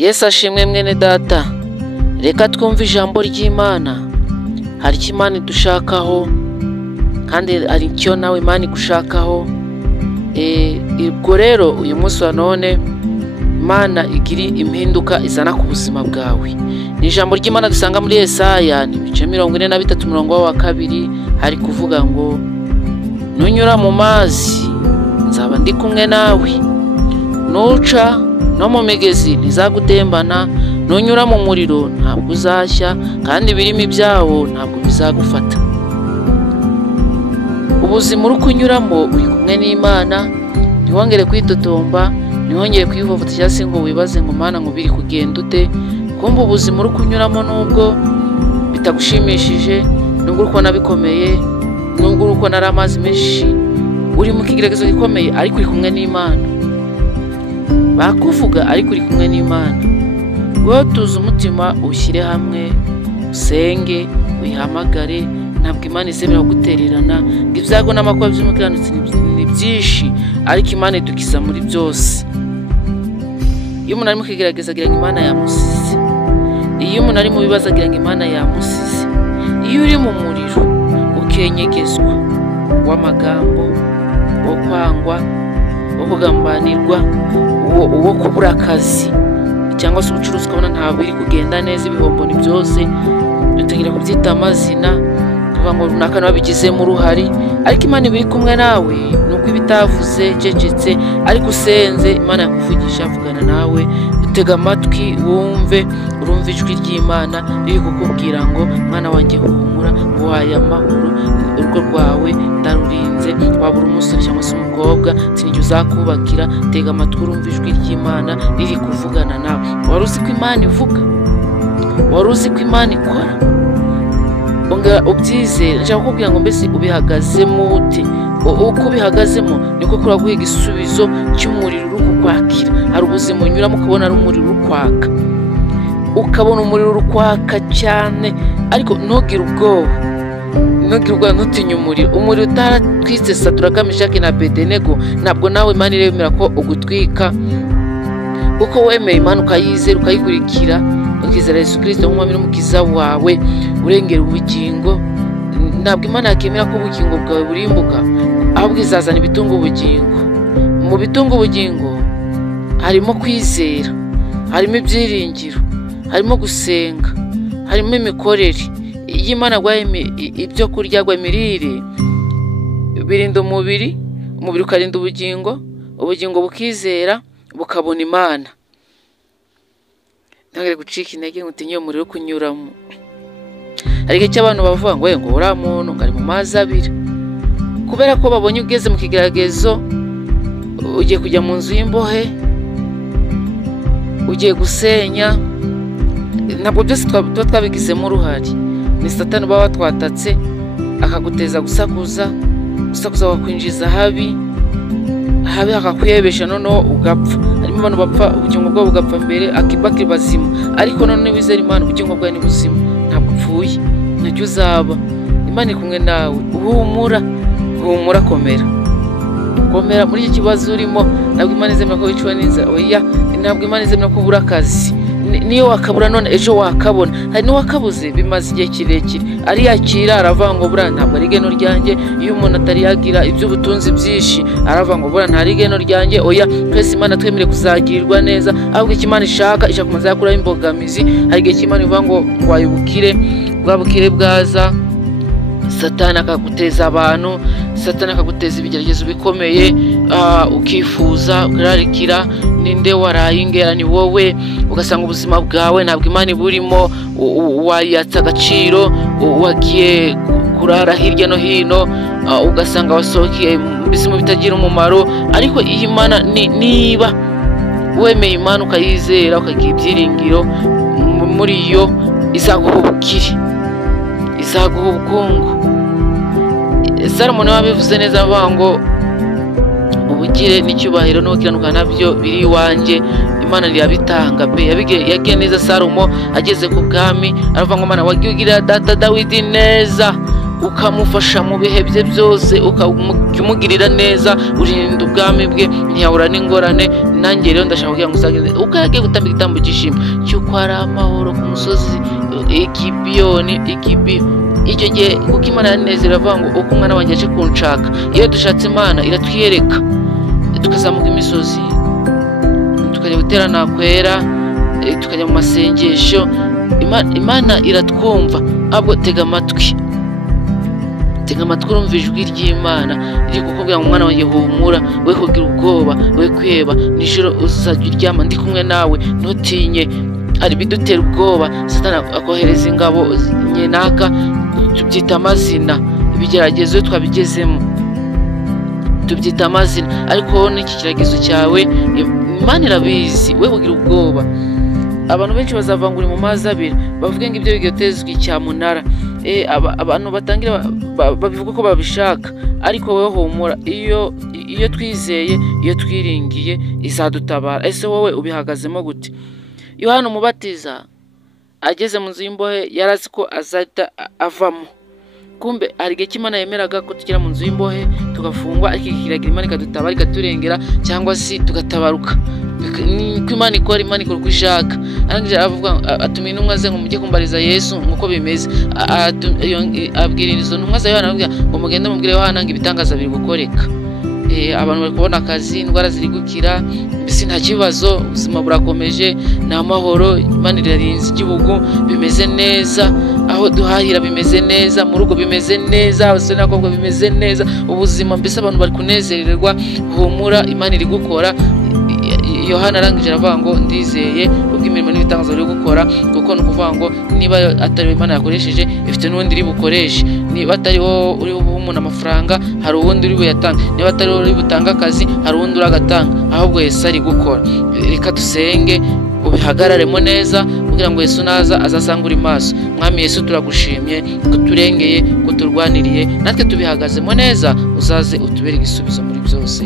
Yesu ashimwe mwene data. Reka twumve ijambo ry'Imana. Hari icyo Imana idushakaho kandi hari icyo nawe Imana igushakaho. Ubwo rero uyu munsi wa none Imana igiri impinduka izana ku buzima bwawe. Ni ijambo ry'Imana dusanga muri Yesaya ibice 43 umurongo wa 2 hari kuvuga ngo nunyura mu mazi nzaba ndi kumwe nawe, nuca no mu migezi ntizagutembana, nunyura mu muriro ntabwo uzashya kandi ibirimi byawo ntabwo bizagufata. Ubuzima uri kunyuramo uri kumwe n'Imana, ntiwongere kwitotomba, ntiwongere kwivovota cyangwa se ngo wibaze ngo Mana ngo biri kugenda ute. Kumva ubuzima uri kunyuramo nubwo bitagushimishije, nubwo uko nabikomeye, nubwo uko nari amazi menshi, uri mu kigeragezo gikomeye ariko uri kumwe n'Imana. Bakuvuga ariko uri kumwe n'Imana. Wowe tuza umutima ushyire hamwe, usenge, uyihamagare. Ntabwo Imana izemera gutererana. Ibyago n'amakuba by'umukiranutsi ni byinshi, ariko Imana idukiza muri byose. Iyo umuntu ari mu kigerageza agira ngo Imana yamusize. Iyo umuntu ari mu bibazo agira ngo Imana yamusize. Iyo uri mu muriro ukenyegezwa w'amagambo, wo kwangwa, wo kugambanirwa, wo kubura akazi cyangwa se ubucuruzi ukabona ntabwo biri kugenda neza, ibihombo ni byose, dutangira kubyita amazina tuvuga ngo runaka nabigizemo uruhari, ariko Imana ibiri kumwe nawe. Nuko ibitavuze cecetse ariko usenze Imana yakuvugisha, avugana nawe. Utega amatwi wumve, urumva ijwi ry'Imana riri kukubwira ngo mwana wanjye humura, ngo waye amahoro, urugo rwawe ndarurinze. Wabura umusore cyangwa se umukobwa sinijye uzakubakira. Tega amatwi urumva ijwi ry'Imana riri kuvugana nawe. Wari uzi ko Imana ivuga? Wari uzi ko Imana ikora? Onga ubyizere. Nshaka kukubwira ngo mbese ubihagazemo ute? Uko ubihagazemo niko kuraguha igisubizo cy'umuriro uri kukwakira. Hari ubuzima unyuramo ukabona ari umuriro uri kwaka, ukabona umuriro uri kwaka cyane, ariko ntugire ubwoba, ntutinye umuriro. Umuriro utaratwitse Saduraka, Meshaki na Abedenego, ntabwo nawe Imana iremera ko ugutwika, kuko wemeye Imana ukayizera, ukayikurikira, ukizera Yesu Kristo nk'umwami n'umukiza wawe, urengera ubugingo. Ntabwo Imana yakemera ko ubugingo bwawe burimbuka, ahubwo izazana ibitunga ubugingo. Mu bitunga ubugingo harimo kwizera, harimo ibyiringiro, harimo gusenga, harimo imikorere. Iyo Imana yaguhaye ibyo kurya, imirire birinda umubiri, umubiri ukarinda ubugingo, ubugingo bukizera bukabona Imana. Ntangire gucika intege ngo utinye umuriro kunyuramo. Hari igihe cy'abantu bavuga ngo ngo uriya muntu ngo ari mu mazi abiri, kubera ko babonye ugeze mu kigeragezo, ugiye kujya mu nzu y'imbohe, ugiye gusenya. Ntabwo byose tuba twabigizemo uruhare. Ni Satani baba watwatatse akaguteza gusakuza wakwinjiza habi hakakuyebesha, noneho ugapfa. Harimo abantu bapfa ubugingo bwabo bugapfa mbere akibaki bazima, ariko none wizera Imana ubugingo bwawe ni buzima, ntabwo upfuye, ntacyo uzaba. Imana iri kumwe nawe. Humura, komera muri iki kibazo urimo. Ntabwo Imana izemera ko wicwa n'inzara, oya, ntabwo Imana izemera ko ubura akazi. Niyo wakabura none ejo wakabona. Hari n'uwakabuze bimaze igihe kirekire, ariyakira aravuga ngo bura ntabwo ari igeno ryanjye. Iyo umuntu atari yagira iby'ubutunzi byinshi aravuga ngo bura ntari igeno ryanjye. Oya, twese Imana twemere kuzagirirwa neza, ahubwo icyo Imana ishaka kumaza yakuraho imbogamizi. Hari igihe cy'Imana ivuga ngo wayubukire, bwa bukire bwaza Satani akaguteza abantu, Satani akaguteza ibigeragezo bikomeye, ukifuza ukararikira. Ninde waraye ingera? Ni wowe. Ugasanga ubuzima bwawe ntabwo Imana iburimo, wayatsa agaciro, wagiye kurara hirya no hino, ugasanga wasohokeye mu bitagira umumaro. Ariko iyi Imana niba wemeye Imana ukayizera, ukagira ibyiringiro muri yo, izaguha ubukire, izaguha ubukungu. Salomo nawe abivuze neza avuga ngo ubukire n'icyubahiro n'ubukiranuka nabyo biri iwanjye, Imana irabitanga pe. Yagiye neza Salomo ageze ku bwami, aravuga ngo Mana wagiye ugira data Dawidi neza, ukamufasha mu bihe bye byose, ukamugirira neza, urinda ubwami bwe ntiyahura n'ingorane. Nanjye rero ndashaka kugira ngo usangize uko yagiye gutamba igitambo cy'ishimwe cy'uko ari amahoro ku musozi Gibeyoni. Icyo gihe kuko Imana yanezerewe avuga ngo uko umwana wanjye aje kunshaka. Iyo dushatse Imana iratwiyereka, tukazamuka imisozi, tukajya guterana kwera, tukajya mu masengesho. Imana iratwumva. Ahubwo tega amatwi urumva ijwi ry'Imana riri kukubwira ngo umwana wanjye humura, we kugira ubwoba, we kwiheba, nijoro uzajya uryama ndi kumwe nawe, ntutinye. Hari bidutera ubwoba, Satani akohereza ingabo nyenaka, tubyita amazina. Ibigeragezo twabigezemo tubyita amazina, ariko wowe n'iki kiragezo cyawe Imana irabizi, we kugira ubwoba. Abantu benshi bazavangura mu mazi abiri, bavuga ngo ibyo bigotezwe cyamunara. Abantu batangira babivuga ko babishaka, ariko wowe humura. Iyo twizeye, iyo twiringiye, izadutabara. Ese wowe ubihagazemo gute? Yohana Umubatiza ageze mu nzu y'imbohe yarazi ko azahita avamo. Kumbe hari igihe Imana yemeraga ko tugera mu nzu y'imbohe tugafungwa, ariko ikiragira Imana ikadutabara, ikaturengera, cyangwa se tugatabaruka. Niko Imana ikora uko ishaka. Arangije avuga, atuma intumwa ze ngo mujye kumbariza Yesu nk'uko bimeze. Abwira izo ntumwa za Yohana, avuga ngo mugende mubwire Yohana ngo ibitangaza biri gukoreka. Abantu bari kubona akazi, indwara ziri gukira, mbese nta kibazo, ubuzima burakomeje, ni amahoro. Imana irarinze igihugu, bimeze neza, aho duhahira bimeze neza, mu rugo bimeze neza, abasore n'abakobwa bimeze neza, ubuzima mbese abantu bari kunezererwa. Humura, Imana iri gukora. Yohana arangije aravuga ngo ndizeye ubwo imirimo n'ibitangazo biri gukora, kuko ni ukuvuga ngo niba atari Imana yakoresheje, ifite n'undi iri bukoreshe. Niba atari wowe uri buhe umuntu amafaranga, hari uwundi uri buyatanga. Niba atari wowe uri butanga akazi, hari uwundi uragatanga. Ahubwo Yesu ari gukora. Reka dusenge ubihagararemo neza, kugira ngo Yesu naza azasanga uri maso. Mwami Yesu, turagushimye ko turengeye, ko turwaniriye, natwe tubihagazemo neza, uzaze utubere igisubizo muri byose.